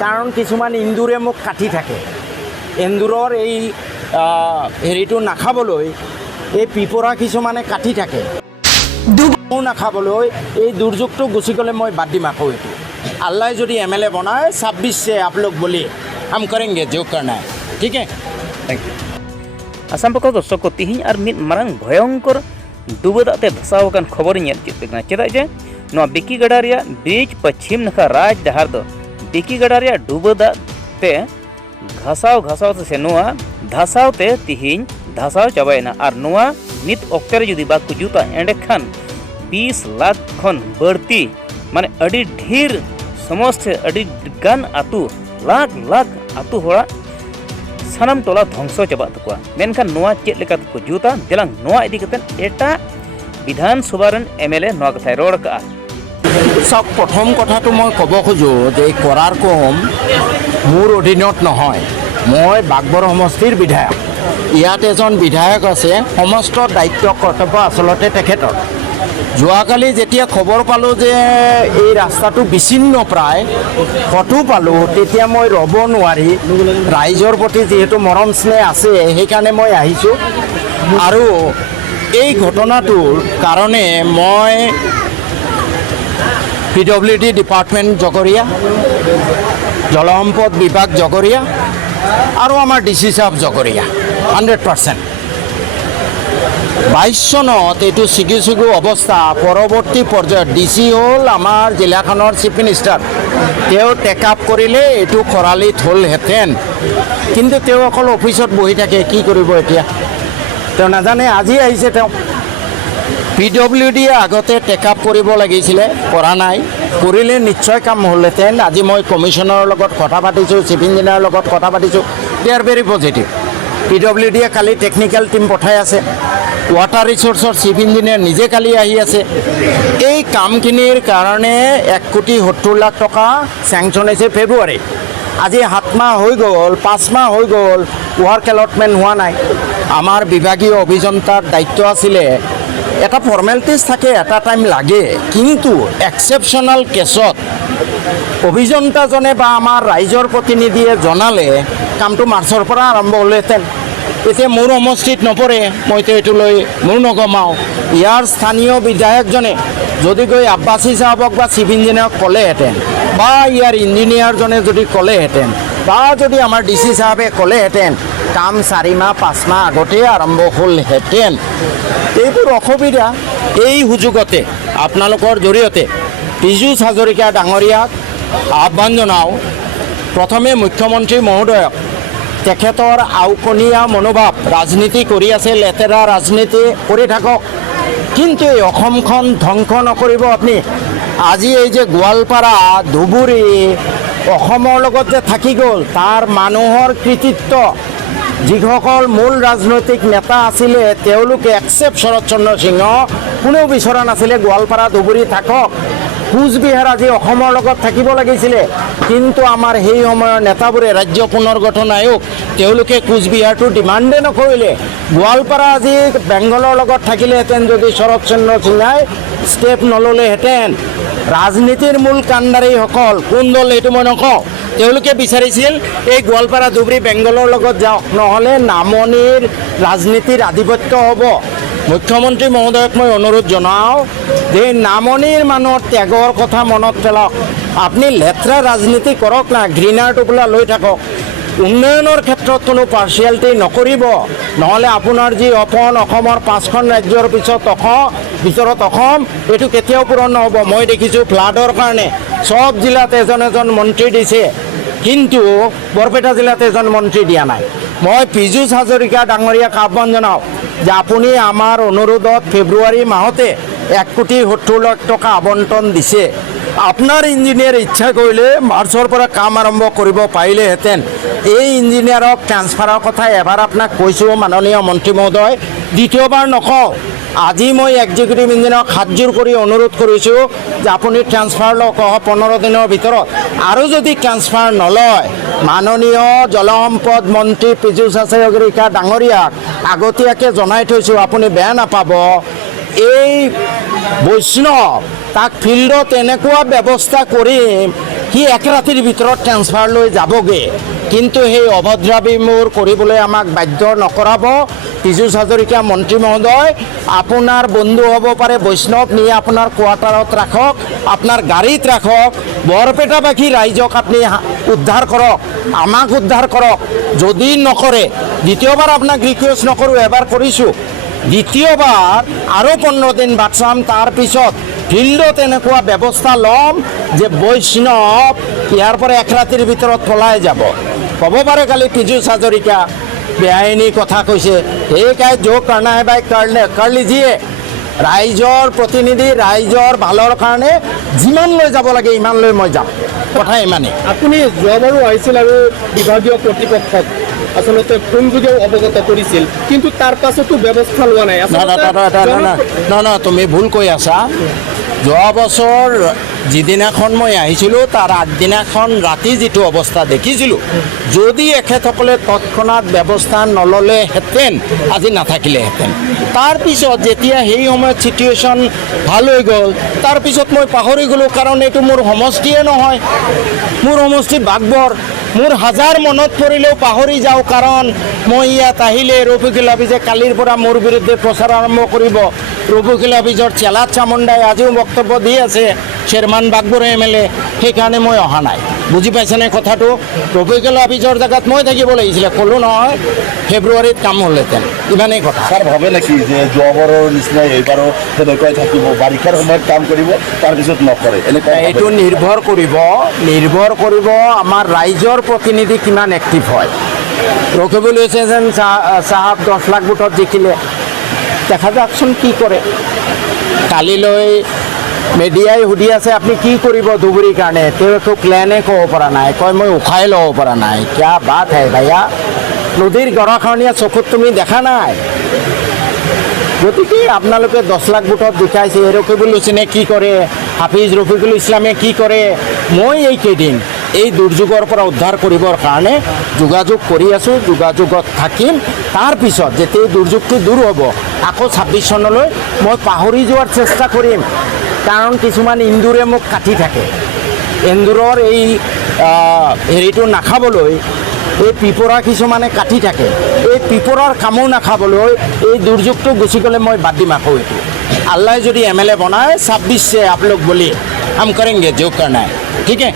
কাৰণ কিছুমান এন্দুৰে মোক কাটি থাকে। এন্দুৰৰ এই হেৰিটো নাখাবলৈ এই পিপৰা কিছুমানে কাটি থাকে। নাখাবলৈ এই দুৰ্যোগটো গুচি গ'লে মই বাদ দিম আকৌ এইটো। আল্লাহ যদি MLA बनाए 26 से आप लोग बोलिए हम करेंगे जो करना है, ठीक है। Thank you. आसाम पक्ष दर्शक को तिहिं और मिद मारांग भयंकर डुबदाते धसावकान खबर नेल चितना चेदा जे नोआ बिकी गड़ा रिया ब्रिज पश्चिम नखा राज डहार दो बिकी गड़ा रिया डुबदाते घासाव से नोआ धसावते तिहिं धसाव चाबायना और नोआ नित ऑक्टे रे जुदी बात को जुता एंडे खान 20 लाख खन बढ़ती माने अड़ी ढेर समस्त अड़ी गान आतु लाख लाख आतु होड़ा सानाम टोला ध्वंस चाबा तकुआ मेनखान नोआ चेद लेका को जुता देलांग नोआ इदी कतेन एटा विधानसभा रन MLA नोआ कथाय रोड का सब प्रथम कथाটো মই ক'ব খোজো যে কৰাৰ কম মোৰ অধীনত নহয়। মই বাগবৰ সমষ্টিৰ বিধায়ক। ইয়াত এজন বিধায়ক আছে, সমস্ত দায়িত্ব কৰ্তব্য আচলতে তেখেতৰ। যোৱাকালি যেতিয়া খবৰ পালোঁ যে এই ৰাস্তাটো বিচ্ছিন্ন প্ৰায় ফটো পালোঁ, তেতিয়া মই ৰ'ব নোৱাৰি ৰাইজৰ প্ৰতি যিহেতু মৰম স্নেহ আছে সেইকাৰণে মই আহিছোঁ। আৰু এই ঘটনাটোৰ কাৰণে মই PWD ডিপাৰ্টমেণ্ট জগৰীয়া, জলসম্পদ বিভাগ জগৰীয়া আৰু আমাৰ DC সাহেব জগৰীয়া 100%। 22 চনত এইটো চিগু অৱস্থা পৰৱৰ্তী পৰ্যায়ত DC হ'ল আমাৰ জিলাখনৰ চিফ মিনিষ্টাৰ। তেওঁ টেক আপ কৰিলে এইটো খৰালিত হ'লহেঁতেন, কিন্তু তেওঁ অকল অফিচত বহি থাকে। কি কৰিব এতিয়া তেওঁ নাজানে। আজি আহিছে তেওঁ। PWD আগতে টেক আপ কৰিব লাগিছিলে, কৰা নাই। কৰিলে নিশ্চয় কাম হ'লহেঁতেন। আজি মই কমিশ্যনাৰৰ লগত কথা পাতিছোঁ, চিফ ইঞ্জিনিয়াৰৰ লগত কথা পাতিছোঁ। দে আৰ ভেৰি পজিটিভ। PWD কালি টেকনিকেল টিম পঠাই আছে। ৱাটাৰ ৰিচোৰ্চৰ চিফ ইঞ্জিনিয়াৰ নিজে কালি আহি আছে। এই কামখিনিৰ কাৰণে 1,70,00,000 টকা চেংচন হৈছে ফেব্ৰুৱাৰী। আজি 7 মাহ হৈ গ'ল, 5 মাহ হৈ গ'ল, ৱাৰ্ক এলটমেণ্ট হোৱা নাই। আমাৰ বিভাগীয় অভিযন্তাৰ দায়িত্ব আছিলে, এটা ফৰ্মেলিটিজ থাকে, এটা টাইম লাগে, কিন্তু এক্সেপশ্যনেল কেছত অভিযন্তাজনে বা আমাৰ ৰাইজৰ প্ৰতিনিধিয়ে জনালে কামটো মাৰ্চৰ পৰা আৰম্ভ হ'লহেঁতেন। এতিয়া মোৰ সমষ্টিত নপৰে, মইতো এইটো লৈ মোৰ নগমাওঁ। ইয়াৰ স্থানীয় বিধায়কজনে যদি গৈ আব্বাসী চাহাবক বা চিফ ইঞ্জিনিয়াৰক ক'লেহেঁতেন, বা ইয়াৰ ইঞ্জিনিয়াৰজনে যদি ক'লেহেঁতেন, বা যদি আমাৰ DC চাহাবে ক'লেহেঁতেন, কাম 4 মাহ 5 মাহ আগতে আৰম্ভ হ'লহেঁতেন। এইবোৰ অসুবিধা। এই সুযোগতে আপোনালোকৰ জৰিয়তে পীযুষ হাজৰিকা ডাঙৰীয়াক আহ্বান জনাওঁ, প্ৰথমে মুখ্যমন্ত্ৰী মহোদয়ক তেখেতৰ আওকণীয়া মনোভাৱ, ৰাজনীতি কৰি আছে, লেতেৰা ৰাজনীতি কৰি থাকক, কিন্তু এই অসমখন ধ্বংস নকৰিব আপুনি। আজি এই যে গোৱালপাৰা ধুবুৰী অসমৰ লগত যে থাকি গ'ল, তাৰ মানুহৰ কৃতিত্ব। যিসকল মূল ৰাজনৈতিক নেতা আছিলে তেওঁলোকে এক্সেপ্ট শৰৎ চন্দ্ৰ সিংহ কোনেও বিচৰা নাছিলে গোৱালপাৰা ধুবুৰী থাকক। কোচবিহাৰ আজি অসমৰ লগত থাকিব লাগিছিলে, কিন্তু আমাৰ সেই সময়ৰ নেতাবোৰে, ৰাজ্য পুনৰ্গঠন আয়োগ, তেওঁলোকে কোচবিহাৰটো ডিমাণ্ডে নকৰিলে। গোৱালপাৰা আজি বেংগলৰ লগত থাকিলেহেঁতেন যদি শৰৎ চন্দ্ৰ সিংহাই ষ্টেপ নল'লেহেঁতেন। ৰাজনীতিৰ মূল কাণ্ডাৰীসকল কোন দল এইটো মই নকওঁ, তেওঁলোকে বিচাৰিছিল এই গোৱালপাৰা ধুবুৰী বেংগলৰ লগত যাওক, নহ'লে নামনিৰ ৰাজনীতিৰ আধিপত্য হ'ব। মুখ্যমন্ত্ৰী মহোদয়ক মই অনুৰোধ জনাওঁ যে নামনিৰ মানুহৰ ত্যাগৰ কথা মনত পেলাওক। আপুনি লেতেৰা ৰাজনীতি কৰক না, ঘৃণাৰ টোপোলা লৈ থাকক, উন্নয়নৰ ক্ষেত্ৰত কোনো পাৰ্চিয়েলিটি নকৰিব, নহ'লে আপোনাৰ যি অপন অসমৰ 5খন ৰাজ্যৰ ভিতৰত অসম, এইটো কেতিয়াও পূৰণ নহ'ব। মই দেখিছোঁ ফ্লাডৰ কাৰণে সব জিলাত এজন মন্ত্ৰী দিছে, কিন্তু বৰপেটা জিলাত এজন মন্ত্ৰী দিয়া নাই। মই পীযুষ হাজৰিকা ডাঙৰীয়াক আহ্বান জনাওঁ যে আপুনি আমাৰ অনুৰোধত ফেব্ৰুৱাৰী মাহতে 1,70,00,000 টকা আবণ্টন দিছে। আপোনাৰ ইঞ্জিনিয়াৰ ইচ্ছা কৰিলে মাৰ্চৰ পৰা কাম আৰম্ভ কৰিব পাৰিলেহেঁতেন। এই ইঞ্জিনিয়াৰক ট্ৰান্সফাৰৰ কথা এবাৰ আপোনাক কৈছোঁ মাননীয় মন্ত্ৰী মহোদয়, দ্বিতীয়বাৰ নকওঁ। আজি মই এক্সিকিউটিভ ইঞ্জিনিয়াৰক হাতযোৰ কৰি অনুৰোধ কৰিছোঁ যে আপুনি ট্ৰান্সফাৰ লওক 15 দিনৰ ভিতৰত। আৰু যদি ট্ৰান্সফাৰ নলয়, মাননীয় জলসম্পদ মন্ত্ৰী পীযুষ হাজৰিকা ডাঙৰীয়াক আগতীয়াকৈ জনাই থৈছোঁ, আপুনি বেয়া নাপাব, এই বৈষ্ণৱ তাক ফিল্ডত এনেকুৱা ব্যৱস্থা কৰিম সি এক ৰাতিৰ ভিতৰত ট্ৰেন্সফাৰ লৈ যাবগৈ, কিন্তু সেই অভদ্ৰামীবোৰ কৰিবলৈ আমাক বাধ্য নকৰাব। পীযুষ হাজৰিকা মন্ত্ৰী মহোদয়, আপোনাৰ বন্ধু হ'ব পাৰে বৈষ্ণৱ, নিয়ে আপোনাৰ কোৱাৰ্টাৰত ৰাখক, আপোনাৰ গাড়ীত ৰাখক, বৰপেটাবাসী ৰাইজক আপুনি উদ্ধাৰ কৰক, আমাক উদ্ধাৰ কৰক। যদি নকৰে, দ্বিতীয়বাৰ আপোনাক ৰিকুৱেষ্ট নকৰোঁ, এবাৰ কৰিছোঁ, দ্বিতীয়বাৰ আৰু 15 দিন বাট চাম, তাৰপিছত ফিল্ডত এনেকুৱা ব্যৱস্থা ল'ম যে বৈষ্ণৱ ইয়াৰ পৰা এক ৰাতিৰ ভিতৰত পলাই যাব। ক'ব পাৰে কালি পীযুষ হাজৰিকা বেআইনী কথা কৈছে, সেইকাৰণে যোগ কৰ্ণা হে ভাই কৰ লিজিয়ে। ৰাইজৰ প্ৰতিনিধি, ৰাইজৰ ভালৰ কাৰণে যিমান লৈ যাব লাগে ইমান লৈ মই যাম, কথা ইমানেই। আপুনি যোৱাবাৰো আহিছিল আৰু বিভাগীয় কৰ্তৃপক্ষক আচলতে ফোনযোগেও অৱগত কৰিছিল, কিন্তু তাৰ পাছতো ব্যৱস্থা লোৱা নাই। নহয়, তুমি ভুল কৈ আছা। যোৱা বছৰ যিদিনাখন মই আহিছিলোঁ তাৰ আগদিনাখন ৰাতি যিটো অৱস্থা দেখিছিলোঁ, যদি এখেতসকলে তৎক্ষণাত ব্যৱস্থা নল'লেহেঁতেন আজি নাথাকিলেহেঁতেন। তাৰপিছত যেতিয়া সেই সময়ত ছিটুৱেশ্যন ভাল হৈ গ'ল, তাৰপিছত মই পাহৰি গ'লোঁ, কাৰণ এইটো মোৰ সমষ্টিয়ে নহয়, মোৰ সমষ্টি বাগবৰ। মোৰ হাজাৰ মনত পৰিলেও পাহৰি যাওঁ, কাৰণ মই ইয়াত আহিলে ৰফিকুল হাফিজে কালিৰ পৰা মোৰ বিৰুদ্ধে প্ৰচাৰ আৰম্ভ কৰিব। ৰফিকুল হাফিজৰ চেলাত চামুণ্ডাই আজিও বক্তব্য দি আছে, শ্বেৰমান বাগবৰ MLA, সেইকাৰণে মই অহা নাই। বুজি পাইছেনে কথাটো? ৰফিকুল হাফিজৰ জেগাত মই থাকিব লাগিছিলে, ক'লোঁ নহয়, ফেব্ৰুৱাৰীত কাম হ'লহেঁতেন, ইমানেই কথা। ছাৰ ভাবে নেকি যে যোৱাবাৰৰ নিচিনাই এইবাৰো তেনেকুৱাই থাকিব, বাৰিষাৰ সময়ত কাম কৰিব তাৰপিছত নকৰে? এইটো নিৰ্ভৰ কৰিব আমাৰ ৰাইজৰ প্ৰতিনিধি কিমান এক্টিভ হয়। ৰকিবুল হুছেইন চাহাব 10 লাখ ভোটত জিকিলে, দেখা যাওকচোন কি কৰে। কালিলৈ মিডিয়াই সুধি আছে আপুনি কি কৰিব ধুবুৰীৰ কাৰণে, তেওঁ একো প্লেনে ক'ব পৰা নাই, কয় মই উশাই ল'ব পৰা নাই। কিয়া বাত হে ভাইয়া, নদীৰ গৰাখহনীয়া চকুত তুমি দেখা নাই? গতিকে আপোনালোকে 10 লাখ ভোটত জিকাইছে, ৰকিবুল হুছেইনে কি কৰে, হাফিজ ৰফিকুল ইছলামে কি কৰে, মই এইকেইদিন এই দুৰ্যোগৰ পৰা উদ্ধাৰ কৰিবৰ কাৰণে যোগাযোগ কৰি আছোঁ, যোগাযোগত থাকিম। তাৰপিছত যেতিয়া এই দুৰ্যোগটো দূৰ হ'ব, আকৌ 26 চনলৈ মই পাহৰি যোৱাৰ চেষ্টা কৰিম, কাৰণ কিছুমান ইন্দুৰে মোক কাটি থাকে। এন্দুৰৰ এই হেৰিটো নাখাবলৈ এই পিপৰা কিছুমানে কাটি থাকে, এই পিপৰাৰ কামো নাখাবলৈ এই দুৰ্যোগটো গুচি গ'লে মই বাদ দিম আকৌ এইটো। আল্লাহ যদি MLA বনায় 26 से आप लोग बोलिए हम करेंगे जो करना है, ठीक है।